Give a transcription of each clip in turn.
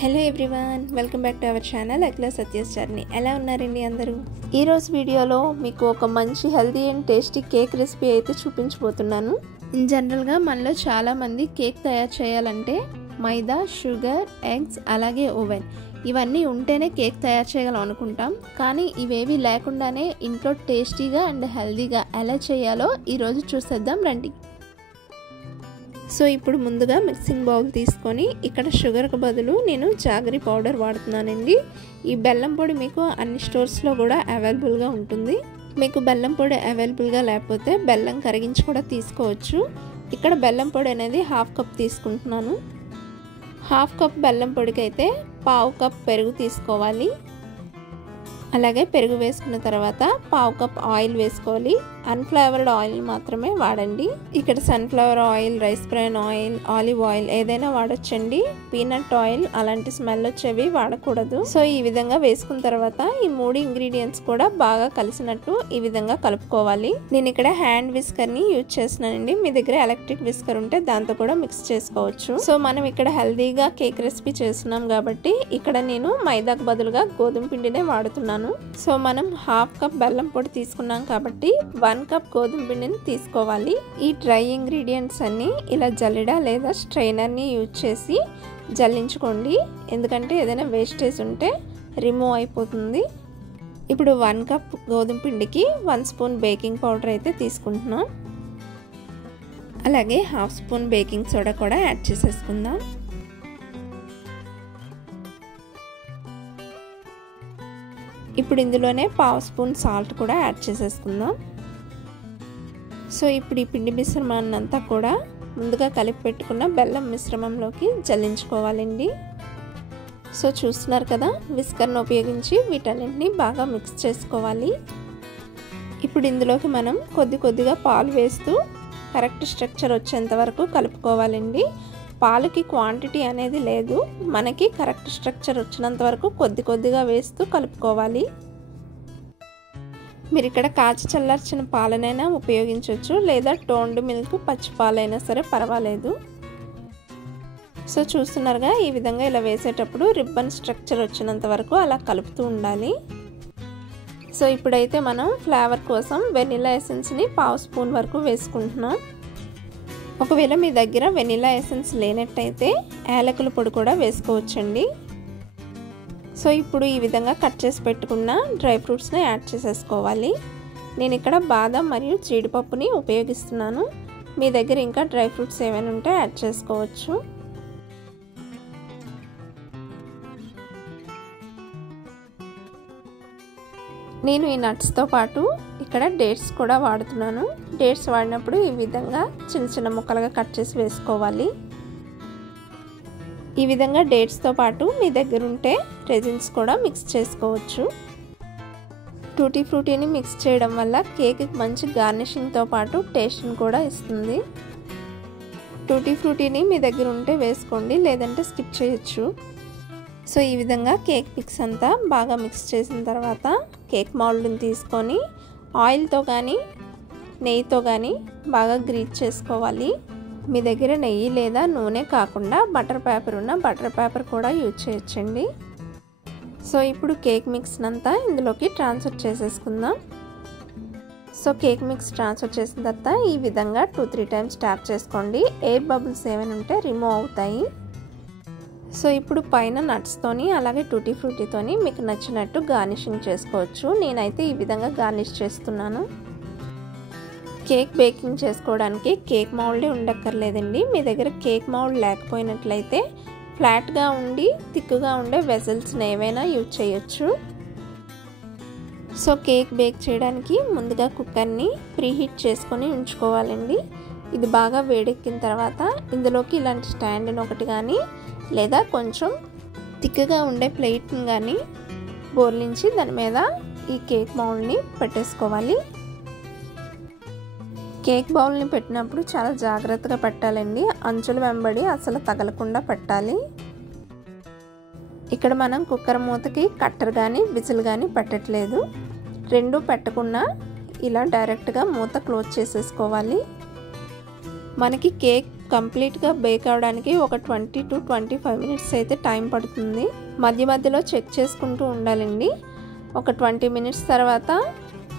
Hello everyone, welcome back to our channel Akhila Satya's journey. ఎలా ఉన్నారండి అందరూ? ఈరోజు వీడియోలో మీకు ఒక మంచి healthy and tasty cake recipe అయితే చూపించబోతున్నాను. జనరల్గా మనలో చాలామంది కేక్ తయారు చేయాలంటే మైదా, షుగర్, ఎగ్స్ అలాగే ఓవెన్ ఇవన్నీ ఉంటేనే కేక్ తయారు చేయగలం అనుకుంటాం. కానీ ఇవేవి లేకుండానే ఇంట్లో టేస్టీగా అండ్ హెల్తీగా ఎలా చేయాలో ఈరోజు చూసేద్దాం రండి. సో ఇప్పుడు ముందుగా మిక్సింగ్ బౌల్ తీసుకొని ఇక్కడ షుగర్కు బదులు నేను జాగరీ పౌడర్ వాడుతున్నానండి. ఈ బెల్లం పొడి మీకు అన్ని స్టోర్స్లో కూడా అవైలబుల్గా ఉంటుంది. మీకు బెల్లం పొడి అవైలబుల్గా లేకపోతే బెల్లం కరిగించి కూడా తీసుకోవచ్చు. ఇక్కడ బెల్లం పొడి అనేది 1/2 కప్ తీసుకుంటున్నాను. 1/2 కప్ బెల్లం పొడికి అయితే 1/2 కప్ పెరుగు తీసుకోవాలి. అలాగే పెరుగు వేసుకున్న తర్వాత 1/2 కప్ ఆయిల్ వేసుకోవాలి. అన్ఫ్లేవర్డ్ ఆయిల్ మాత్రమే వాడండి. ఇక్కడ sunflower oil, rice bran oil, olive oil ఏదైనా వాడొచ్చండి. పీనట్ ఆయిల్ అలాంటి స్మెల్ వచ్చేవి వాడకూడదు. సో ఈ విధంగా వేసుకున్న తర్వాత ఈ 3 ఇంగ్రీడియంట్స్ కూడా బాగా కలిసినట్టు ఈ విధంగా కలుపుకోవాలి. నేను ఇక్కడ హ్యాండ్ విస్కర్ని యూజ్ చేస్తున్నానండి. మీ దగ్గర ఎలక్ట్రిక్ విస్కర్ ఉంటే దాంతో కూడా మిక్స్ చేసుకోవచ్చు. సో మనం ఇక్కడ హెల్తీగా కేక్ రెసిపీ చేస్తున్నాం కాబట్టి ఇక్కడ నేను మైదాకు బదులుగా గోధుమ పిండినే వాడుతున్నాను. సో మనం 1/2 కప్ బెల్లం పొడి తీసుకున్నాం కాబట్టి 1 కప్ గోధుమ పిండిని తీసుకోవాలి. ఈ డ్రై ఇంగ్రీడియంట్స్ అన్ని ఇలా జల్లెడ లేదా స్ట్రైనర్ని యూజ్ చేసి జల్లించుకోండి. ఎందుకంటే ఏదైనా వేస్టేజ్ ఉంటే రిమూవ్ అయిపోతుంది. ఇప్పుడు 1 కప్ గోధుమ పిండికి 1 స్పూన్ బేకింగ్ పౌడర్ అయితే తీసుకుంటున్నాం. అలాగే 1/2 స్పూన్ బేకింగ్ సోడా కూడా యాడ్ చేసేసుకుందాం. ఇప్పుడు ఇందులోనే 1/2 స్పూన్ సాల్ట్ కూడా యాడ్ చేసేసుకుందాం. సో ఇప్పుడు ఈ పిండి మిశ్రమాన్ని అంతా కూడా ముందుగా కలిపి పెట్టుకున్న బెల్లం మిశ్రమంలోకి జల్లించుకోవాలండి. సో చూస్తున్నారు కదా, విస్కర్ను ఉపయోగించి వీటన్నింటినీ బాగా మిక్స్ చేసుకోవాలి. ఇప్పుడు ఇందులోకి మనం కొద్దిగా పాలు వేస్తూ కరెక్ట్ స్ట్రక్చర్ వచ్చేంత వరకు కలుపుకోవాలండి. పాలకి క్వాంటిటీ అనేది లేదు, మనకి కరెక్ట్ స్ట్రక్చర్ వచ్చినంత వరకు కొద్దిగా వేస్తూ కలుపుకోవాలి. మీరు ఇక్కడ కాచి చల్లార్చిన పాలనైనా ఉపయోగించవచ్చు, లేదా టోన్డ్ మిల్క్ పచ్చి పాలైనా సరే పర్వాలేదు. సో చూస్తున్నారుగా, ఈ విధంగా ఇలా వేసేటప్పుడు రిబ్బన్ స్ట్రక్చర్ వచ్చినంత వరకు అలా కలుపుతూ ఉండాలి. సో ఇప్పుడైతే మనం ఫ్లేవర్ కోసం వెనిలా ఎసెన్స్ని 1/2 స్పూన్ వరకు వేసుకుంటున్నాం. ఒకవేళ మీ దగ్గర వెనిలా ఎసెన్స్ లేనట్టయితే యాలకుల పొడి కూడా వేసుకోవచ్చండి. సో ఇప్పుడు ఈ విధంగా కట్ చేసి పెట్టుకున్న డ్రై ఫ్రూట్స్ని యాడ్ చేసేసుకోవాలి. నేను ఇక్కడ బాదం మరియు జీడిపప్పుని ఉపయోగిస్తున్నాను. మీ దగ్గర ఇంకా డ్రై ఫ్రూట్స్ ఏమైనా ఉంటే యాడ్ చేసుకోవచ్చు. నేను ఈ నట్స్తో పాటు ఇక్కడ డేట్స్ కూడా వాడుతున్నాను. డేట్స్ వాడినప్పుడు ఈ విధంగా చిన్న ముక్కలుగా కట్ చేసి వేసుకోవాలి. ఈ విధంగా డేట్స్తో పాటు మీ దగ్గర ఉంటే రెజిన్స్ కూడా మిక్స్ చేసుకోవచ్చు. టూటీ ఫ్రూటీని మిక్స్ చేయడం వల్ల కేక్ మంచి గార్నిషింగ్తో పాటు టేస్ట్ని కూడా ఇస్తుంది. టూటీ ఫ్రూటీని మీ దగ్గర ఉంటే వేసుకోండి, లేదంటే స్కిప్ చేయొచ్చు. సో ఈ విధంగా కేక్ మిక్స్ అంతా బాగా మిక్స్ చేసిన తర్వాత కేక్ మౌల్డ్ని తీసుకొని ఆయిల్తో కానీ నెయ్యితో కానీ బాగా గ్రీజ్ చేసుకోవాలి. మీ దగ్గర నెయ్యి లేదా నూనె కాకుండా బటర్ పేపర్ ఉన్న బటర్ పేపర్ కూడా యూజ్ చేయొచ్చండి. సో ఇప్పుడు కేక్ మిక్స్ అంతా ఇందులోకి ట్రాన్స్ఫర్ చేసేసుకుందాం. సో కేక్ మిక్స్ ట్రాన్స్ఫర్ చేసిన తర్వాత ఈ విధంగా 2-3 టైమ్స్ ట్యాప్ చేసుకోండి. ఎయిర్ బబుల్స్ ఏమైనా ఉంటే రిమూవ్ అవుతాయి. సో ఇప్పుడు పైన నట్స్తోని అలాగే టూటీ ఫ్రూటీతోని మీకు నచ్చినట్టు గార్నిషింగ్ చేసుకోవచ్చు. నేనైతే ఈ విధంగా గార్నిష్ చేస్తున్నాను. కేక్ బేకింగ్ చేసుకోవడానికి కేక్ మౌల్డే ఉండక్కర్లేదండి. మీ దగ్గర కేక్ మౌల్డ్ లేకపోయినట్లయితే ఫ్లాట్గా ఉండి థిక్గా ఉండే వెజల్స్ని ఏవైనా యూజ్ చేయొచ్చు. సో కేక్ బేక్ చేయడానికి ముందుగా కుక్కర్ని ప్రీహీట్ చేసుకొని ఉంచుకోవాలండి. ఇది బాగా వేడెక్కిన తర్వాత ఇందులోకి ఇలాంటి స్టాండ్ని ఒకటి కానీ లేదా కొంచెం థిక్గా ఉండే ప్లేట్ని కానీ బోర్లించి దాని మీద ఈ కేక్ బౌల్ని పెట్టేసుకోవాలి. కేక్ బౌల్ని పెట్టినప్పుడు చాలా జాగ్రత్తగా పెట్టాలండి. అంచుల వెంబడి అసలు తగలకుండా పెట్టాలి. ఇక్కడ మనం కుక్కర్ మూతకి కట్టర్ కానీ విజిల్ కానీ పెట్టట్లేదు. రెండు పెట్టకుండా ఇలా డైరెక్ట్గా మూత క్లోజ్ చేసేసుకోవాలి. మనకి కేక్ కంప్లీట్గా బేక్ అవడానికి ఒక 20 to 25 మినిట్స్ అయితే టైం పడుతుంది. మధ్య మధ్యలో చెక్ చేసుకుంటూ ఉండాలండి. ఒక 20 మినిట్స్ తర్వాత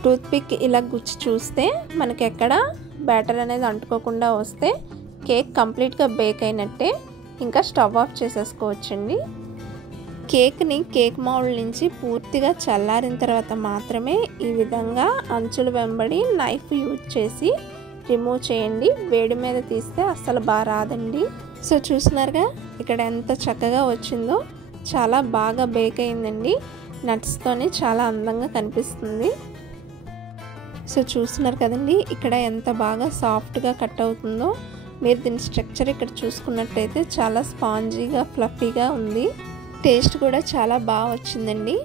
టూత్ పిక్ ఇలా గుచ్చి చూస్తే మనకి ఎక్కడ బ్యాటర్ అనేది అంటుకోకుండా వస్తే కేక్ కంప్లీట్గా బేక్ అయినట్టే. ఇంకా స్టవ్ ఆఫ్ చేసేసుకోవచ్చండి. కేక్ని కేక్ మౌల్డ్ నుంచి పూర్తిగా చల్లారిన తర్వాత మాత్రమే ఈ విధంగా అంచుల వెంబడి నైఫ్ యూజ్ చేసి రిమూవ్ చేయండి. వేడి మీద తీస్తే అస్సలు బాగా రాదండి. సో చూస్తున్నారుగా ఇక్కడ ఎంత చక్కగా వచ్చిందో, చాలా బాగా బేక్ అయిందండి. నట్స్తోని చాలా అందంగా కనిపిస్తుంది. సో చూస్తున్నారు కదండి ఇక్కడ ఎంత బాగా సాఫ్ట్గా కట్ అవుతుందో. మీరు దీని స్ట్రక్చర్ ఇక్కడ చూసుకున్నట్టయితే చాలా స్పాంజీగా ఫ్లఫీగా ఉంది. టేస్ట్ కూడా చాలా బాగా వచ్చిందండి.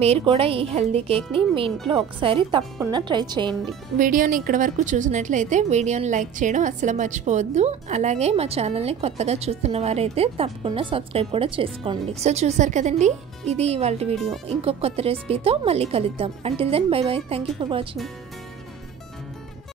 మీరు కూడా ఈ హెల్దీ కేక్ని మీ ఇంట్లో ఒకసారి తప్పకుండా ట్రై చేయండి. వీడియోని ఇక్కడ వరకు చూసినట్లయితే వీడియోని లైక్ చేయడం అస్సలు మర్చిపోవద్దు. అలాగే మా ఛానల్ని కొత్తగా చూస్తున్న వారైతే తప్పకుండా సబ్స్క్రైబ్ కూడా చేసుకోండి. సో చూసారు కదండి, ఇది ఇవాళ వీడియో. ఇంకొక కొత్త రెసిపీతో మళ్ళీ కలుద్దాం. Until then bye bye. Thank you for watching.